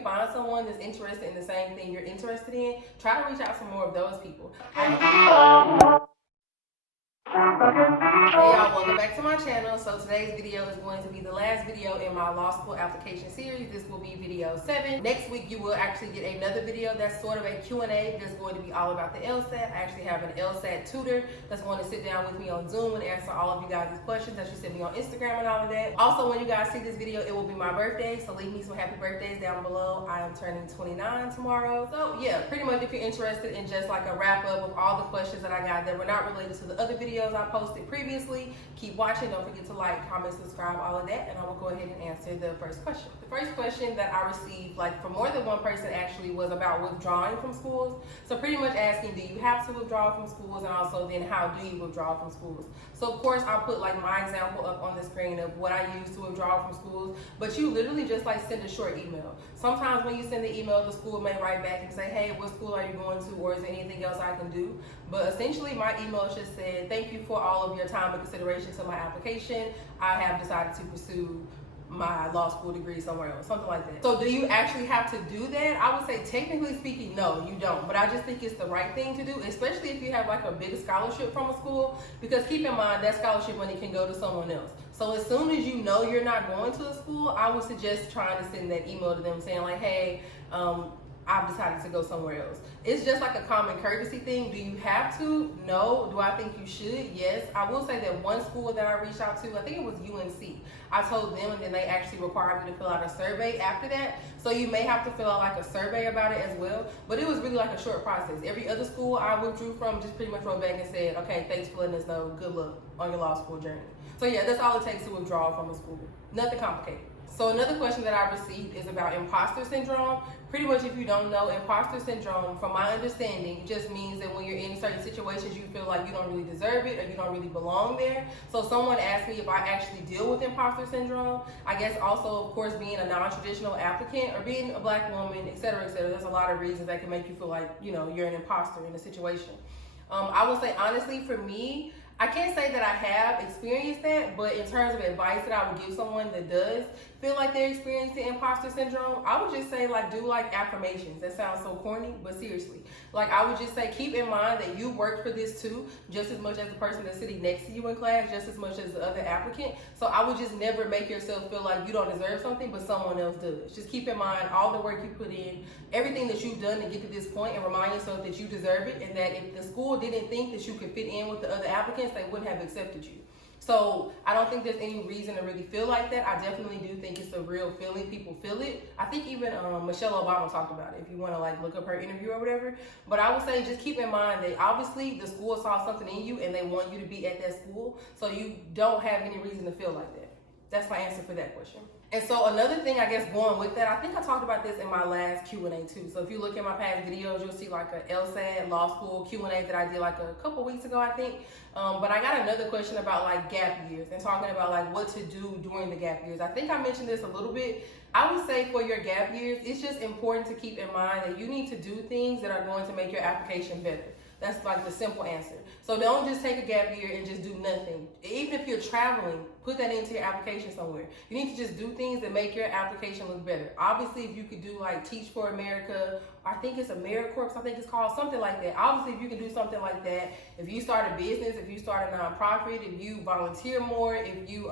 can find someone that's interested in the same thing you're interested in, try to reach out to more of those people. Hey y'all, welcome back to my channel. So today's video is going to be the last video in my law school application series. This will be video 7. Next week you will actually get another video that's sort of a Q&A that's going to be all about the LSAT. I actually have an LSAT tutor that's going to sit down with me on Zoom and answer all of you guys' questions that you sent me on Instagram and all of that. Also, when you guys see this video, it will be my birthday, so leave me some happy birthdays down below. I am turning 29 tomorrow. So yeah, pretty much if you're interested in just like a wrap up of all the questions that I got that were not related to the other videos I posted previously, keep watching. Don't forget to like, comment, subscribe, all of that, and I will go ahead and answer the first question. The first question that I received, like from more than one person actually, was about withdrawing from schools. So pretty much asking, do you have to withdraw from schools, and also then how do you withdraw from schools? So of course I'll put like my example up on the screen of what I use to withdraw from schools, but you literally just like send a short email. Sometimes when you send the email, the school may write back and say, hey, what school are you going to, or is there anything else I can do? But essentially my email just said, thank you for all of your time and consideration to my application. I have decided to pursue my law school degree somewhere else, something like that. So do you actually have to do that? I would say technically speaking, no, you don't. But I just think it's the right thing to do, especially if you have like a big scholarship from a school, because keep in mind that scholarship money can go to someone else. So as soon as you know you're not going to a school, I would suggest trying to send that email to them saying like, hey, I've decided to go somewhere else. It's just like a common courtesy thing. Do you have to? No. Do I think you should? Yes. I will say that one school that I reached out to, I think it was UNC. I told them, and then they actually required me to fill out a survey after that. So you may have to fill out like a survey about it as well. But it was really like a short process. Every other school I withdrew from just pretty much wrote back and said, okay, thanks for letting us know. Good luck on your law school journey. So yeah, that's all it takes to withdraw from a school. Nothing complicated. So another question that I received is about imposter syndrome. Pretty much if you don't know, imposter syndrome, from my understanding, just means that when you're in certain situations, you feel like you don't really deserve it or you don't really belong there. So someone asked me if I actually deal with imposter syndrome. I guess also, of course, being a non-traditional applicant or being a black woman, et cetera, et cetera. There's a lot of reasons that can make you feel like, you know, you're an imposter in a situation. I would say, honestly, for me, I can't say that I have experienced that, but in terms of advice that I would give someone that does feel like they're experiencing imposter syndrome, I would just say like do like affirmations. That sounds so corny, but seriously. Like I would just say keep in mind that you worked for this too, just as much as the person that's sitting next to you in class, just as much as the other applicant. So I would just never make yourself feel like you don't deserve something, but someone else does. Just keep in mind all the work you put in, everything that you've done to get to this point, and remind yourself that you deserve it, and that if the school didn't think that you could fit in with the other applicants, they wouldn't have accepted you. So I don't think there's any reason to really feel like that. I definitely do think it's a real feeling. People feel it. I think even Michelle Obama talked about it, if you want to like look up her interview or whatever. But I would say just keep in mind that obviously the school saw something in you and they want you to be at that school. So you don't have any reason to feel like that. That's my answer for that question. And so another thing, I guess, going with that, I think I talked about this in my last Q&A too. So if you look at my past videos, you'll see like a LSAT law school Q&A that I did like a couple weeks ago, I think. But I got another question about like gap years and talking about like what to do during the gap years. I think I mentioned this a little bit. I would say for your gap years, it's just important to keep in mind that you need to do things that are going to make your application better. That's like the simple answer. So don't just take a gap year and just do nothing. Even if you're traveling, put that into your application somewhere. You need to just do things that make your application look better. Obviously, if you could do like Teach for America, I think it's AmeriCorps, I think it's called, something like that. Obviously, if you can do something like that, if you start a business, if you start a nonprofit, if you volunteer more, if you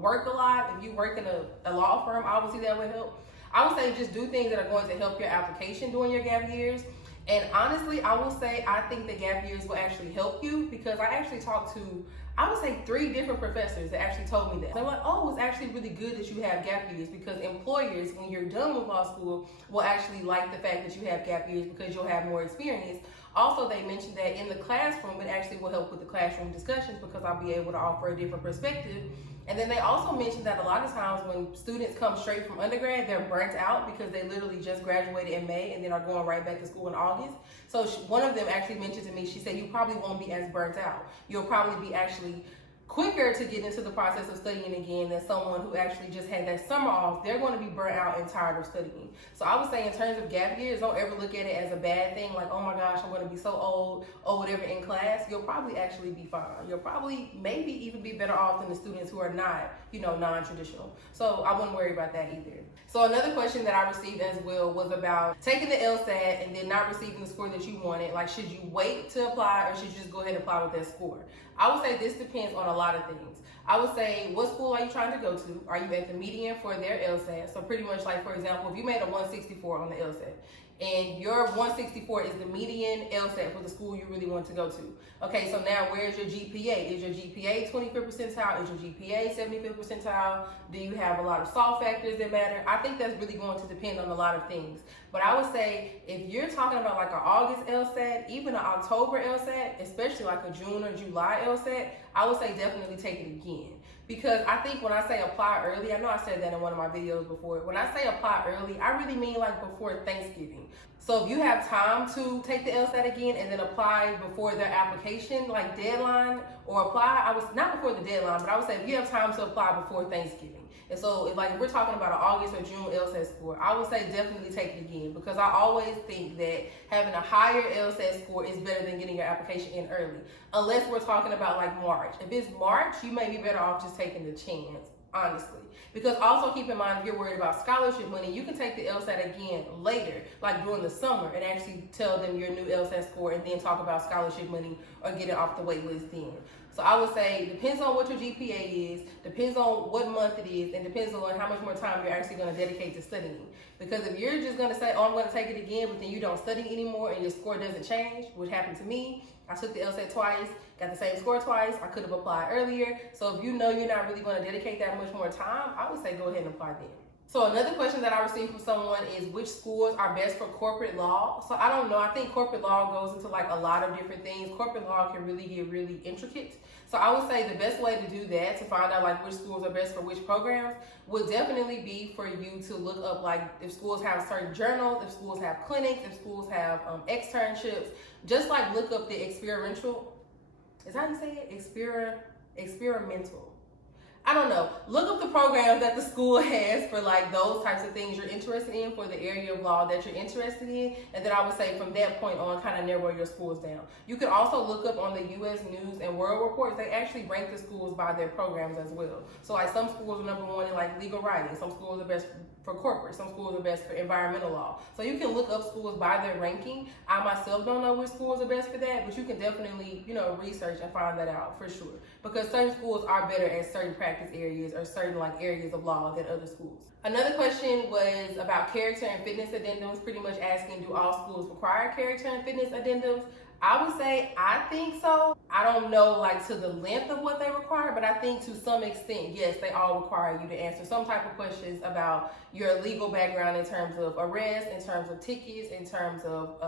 work a lot, if you work in a law firm, obviously that would help. I would say just do things that are going to help your application during your gap years. And honestly, I will say I think the gap years will actually help you, because I actually talked to, I would say 3 different professors that actually told me that. They're like, oh, it's actually really good that you have gap years, because employers, when you're done with law school, will actually like the fact that you have gap years because you'll have more experience. Also, they mentioned that in the classroom, it actually will help with the classroom discussions because I'll be able to offer a different perspective. And then they also mentioned that a lot of times when students come straight from undergrad, they're burnt out because they literally just graduated in May and then are going right back to school in August. So one of them actually mentioned to me, she said, you probably won't be as burnt out. You'll probably be actually quicker to get into the process of studying again than someone who actually just had that summer off. They're going to be burnt out and tired of studying. So I would say in terms of gap years, don't ever look at it as a bad thing, like, oh my gosh, I'm going to be so old or whatever in class. You'll probably actually be fine. You'll probably maybe even be better off than the students who are not, non-traditional. So I wouldn't worry about that either. So another question that I received as well was about taking the LSAT and then not receiving the score that you wanted. Like, should you wait to apply or should you just go ahead and apply with that score? I would say this depends on a lot of things. I would say, what school are you trying to go to? Are you at the median for their LSAT? So pretty much, like, for example, if you made a 164 on the LSAT and your 164 is the median LSAT for the school you really want to go to. Okay, so now where's your GPA? Is your GPA 25th percentile? Is your GPA 75th percentile? Do you have a lot of soft factors that matter? I think that's really going to depend on a lot of things. But I would say if you're talking about like an August LSAT, even an October LSAT, especially like a June or July LSAT, I would say definitely take it again. Because I think when I say apply early, I know I said that in one of my videos before. When I say apply early, I really mean like before Thanksgiving. So if you have time to take the LSAT again and then apply before their application, like deadline, or apply, not before the deadline, but I would say if you have time to apply before Thanksgiving. And so if we're talking about an August or June LSAT score, I would say definitely take it again, because I always think that having a higher LSAT score is better than getting your application in early. Unless we're talking about like March. If it's March, you may be better off just taking the chance, honestly. Because also keep in mind, if you're worried about scholarship money, you can take the LSAT again later, like during the summer, and actually tell them your new LSAT score and then talk about scholarship money or get it off the wait list then. So I would say depends on what your GPA is, depends on what month it is, and depends on how much more time you're actually going to dedicate to studying. Because if you're just going to say, oh, I'm going to take it again, but then you don't study anymore and your score doesn't change, which happened to me. I took the LSAT twice, got the same score twice. I could have applied earlier. So if you know you're not really going to dedicate that much more time, I would say go ahead and apply then. So another question that I received from someone is which schools are best for corporate law. So I don't know. I think corporate law goes into like a lot of different things. Corporate law can really get really intricate. So I would say the best way to do that, to find out like which schools are best for which programs, would definitely be for you to look up like if schools have certain journals, if schools have clinics, if schools have externships. Just like look up the experimental. Is that how you say it? Experimental. I don't know. Look up the programs that the school has for like those types of things you're interested in for the area of law that you're interested in. And then I would say from that point on, kind of narrow your schools down. You can also look up on the U.S. News and World Reports. They actually rank the schools by their programs as well. So like some schools are #1 in like legal writing. Some schools are best for corporate. Some schools are best for environmental law. So you can look up schools by their ranking. I myself don't know which schools are best for that, but you can definitely, research and find that out for sure. Because certain schools are better at certain practice areas or certain like areas of law than other schools. Another question was about character and fitness addendums, pretty much asking, do all schools require character and fitness addendums? I would say I think so. I don't know like to the length of what they require, but I think to some extent, yes, they all require you to answer some type of questions about your legal background in terms of arrest, in terms of tickets, in terms of,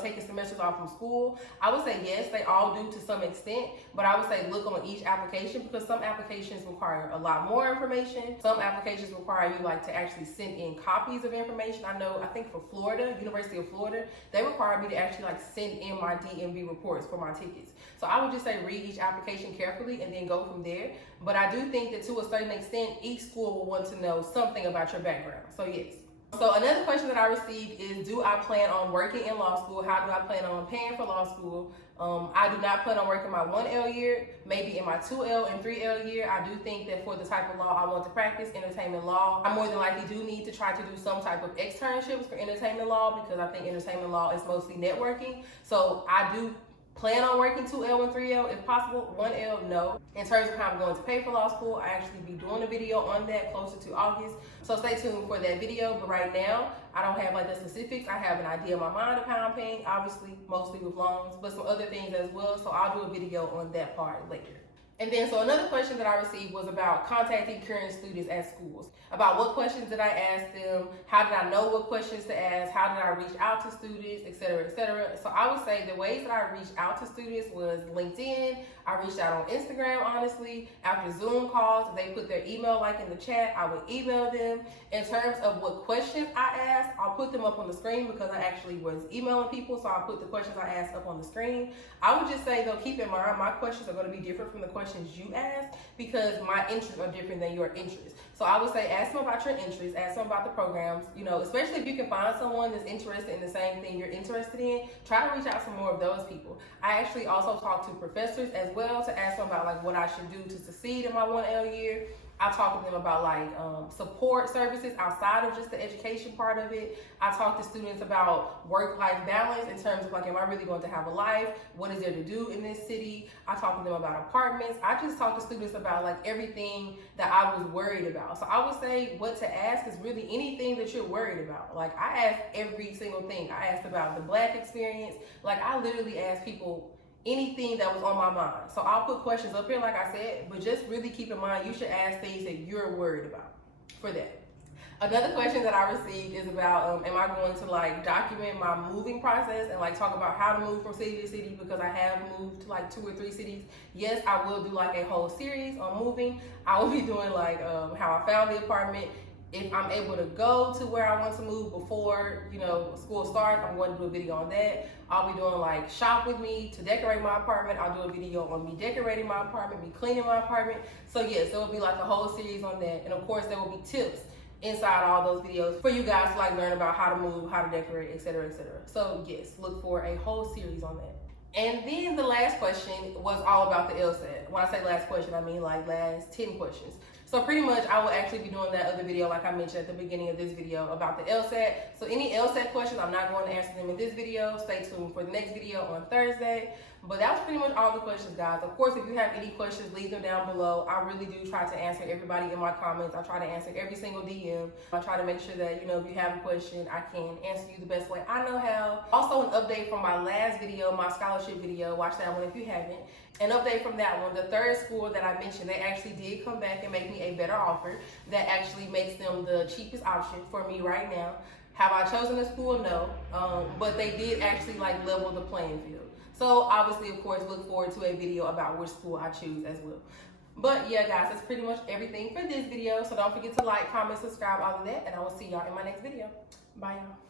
taking semesters off from school. I would say yes, they all do to some extent, but I would say look on each application because some applications require a lot more information. Some applications require you like to actually send in copies of information. I think for Florida, University of Florida, they require me to actually like send in my DMV reports for my tickets. So I would just say read each application carefully and then go from there. But I do think that to a certain extent, each school will want to know something about your background. So yes. So another question that I received is, do I plan on working in law school? How do I plan on paying for law school? I do not plan on working my 1L year, maybe in my 2L and 3L year. I do think that for the type of law I want to practice, entertainment law, I more than likely do need to try to do some type of externships for entertainment law because I think entertainment law is mostly networking. So I do plan on working 2L and 3L if possible. 1L, no. In terms of how I'm going to pay for law school, I actually be doing a video on that closer to August. So stay tuned for that video. But right now, I don't have like the specifics. I have an idea in my mind of how I'm paying, obviously, mostly with loans, but some other things as well. So I'll do a video on that part later. And then, so another question that I received was about contacting current students at schools. About what questions did I ask them? How did I know what questions to ask? How did I reach out to students, et cetera, et cetera. So I would say the ways that I reached out to students was LinkedIn. I reached out on Instagram, honestly. After Zoom calls, if they put their email like in the chat, I would email them. In terms of what questions I asked, I'll put them up on the screen because I actually was emailing people. So I'll put the questions I asked up on the screen. I would just say though, keep in mind, my questions are going to be different from the questions questions you ask because my interests are different than your interests. So I would say ask them about your interests, ask them about the programs, you know, especially if you can find someone that's interested in the same thing you're interested in, try to reach out to more of those people. I actually also talk to professors as well to ask them about like what I should do to succeed in my 1L year. I talk to them about like support services outside of just the education part of it. I talk to students about work-life balance in terms of like, am I really going to have a life? What is there to do in this city? I talk to them about apartments. I just talk to students about like everything that I was worried about. So I would say what to ask is really anything that you're worried about. Like I ask every single thing. I asked about the Black experience. Like I literally ask people anything that was on my mind. So I'll put questions up here, like I said, but just really keep in mind you should ask things that you're worried about for that. Another question that I received is about, am I going to like document my moving process and like talk about how to move from city to city because I have moved to like 2 or 3 cities. Yes, I will do like a whole series on moving. I will be doing like how I found the apartment. If I'm able to go to where I want to move before, you know, school starts, I'm going to do a video on that. I'll be doing like shop with me to decorate my apartment. I'll do a video on me decorating my apartment, me cleaning my apartment. So yes, there will be like a whole series on that. And of course there will be tips inside all those videos for you guys to like learn about how to move, how to decorate, etc., etc. So yes, look for a whole series on that. And then the last question was all about the LSAT. When I say last question, I mean like last 10 questions. So pretty much I will actually be doing that other video like I mentioned at the beginning of this video about the LSAT. So any LSAT questions, I'm not going to answer them in this video. Stay tuned for the next video on Thursday. But that was pretty much all the questions, guys. Of course, if you have any questions, leave them down below. I really do try to answer everybody in my comments. I try to answer every single DM. I try to make sure that, you know, if you have a question, I can answer you the best way I know how. Also, an update from my last video, my scholarship video. Watch that one if you haven't. An update from that one. The third school that I mentioned, they actually did come back and make me a better offer that actually makes them the cheapest option for me right now. Have I chosen a school? No. But they did actually like level the playing field. So obviously, of course, look forward to a video about which school I choose as well. But yeah, guys, that's pretty much everything for this video. So don't forget to like, comment, subscribe, all of that. And I will see y'all in my next video. Bye, y'all.